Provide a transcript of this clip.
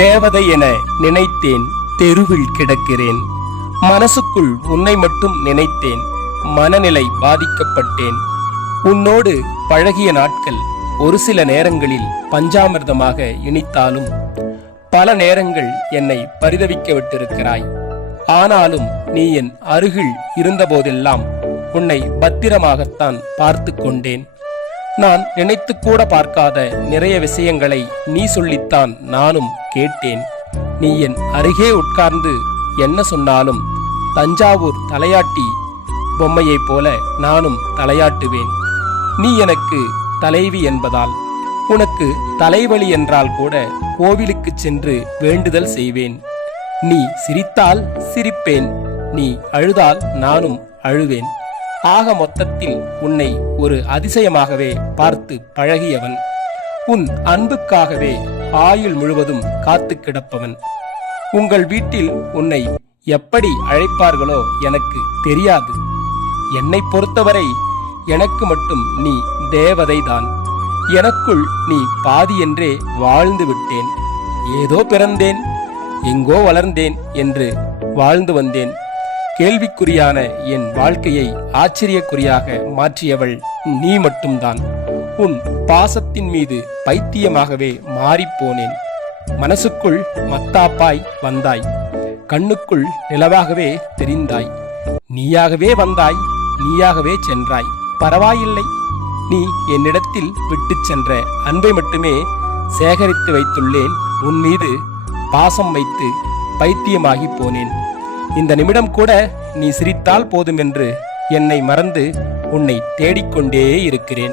தேவதை என நினைத்தேன் தெருவில் கிடக்கிறேன். மனசுக்குள் உன்னை மட்டும் நினைத்தேன் மனநிலை பாதிக்கப்பட்டேன். உன்னோடு பழகிய நாட்கள் ஒரு சில நேரங்களில் பஞ்சாமிர்தமாக இனித்தாலும் பல நேரங்கள் என்னை பரிதவிக்க விட்டிருக்கிறாய் ஆனாலும் நீ என் அருகில் இருந்தபோதெல்லாம் உன்னை பத்திரமாகத்தான் பார்த்து கொண்டேன். நான் நினைத்து கூட பார்க்காத நிறைய விஷயங்களை நீ சொல்லித்தான் நானும் கேட்டேன். நீ என் அருகே உட்கார்ந்து என்ன சொன்னாலும் தஞ்சாவூர் தலையாட்டி பொம்மையைப் போல நானும் தலையாட்டுவேன். நீ எனக்கு தலைவி என்பதால் உனக்கு தலைவலி என்றால் கூட கோவிலுக்கு சென்று வேண்டுதல் செய்வேன். நீ சிரித்தால் சிரிப்பேன் நீ அழுதால் நானும் அழுவேன். ஆக மொத்தத்தில் உன்னை ஒரு அதிசயமாகவே பார்த்து பழகியவன். உன் அன்புக்காகவே ஆயுள் முழுவதும் காத்து கிடப்பவன். உங்கள் வீட்டில் உன்னை எப்படி அழைப்பார்களோ எனக்கு தெரியாது. என்னை பொறுத்தவரை எனக்கு மட்டும் நீ தேவதைதான். எனக்குள் நீ பாதி என்றே வாழ்ந்து விட்டேன். ஏதோ பிறந்தேன் எங்கோ வளர்ந்தேன் என்று வாழ்ந்து வந்தேன். கேள்விக்குறியான என் வாழ்க்கையை ஆச்சரியக்குறியாக மாற்றியவள் நீ மட்டும்தான். உன் பாசத்தின் மீது பைத்தியமாகவே மாறிப்போனேன். மனசுக்குள் மத்தாப்பாய் வந்தாய். கண்ணுக்குள் நிலவாகவே தெரிந்தாய். நீயாகவே வந்தாய் நீயாகவே சென்றாய். பரவாயில்லை நீ என்னிடத்தில் விட்டுச் சென்ற அன்பை மட்டுமே சேகரித்து வைத்துள்ளேன். உன் மீது பாசம் வைத்து பைத்தியமாகி போனேன். இந்த நிமிடம் கூட நீ சிரித்தால் போதுமென்று என்னை மறந்து உன்னை தேடிக்கொண்டே இருக்கிறேன்.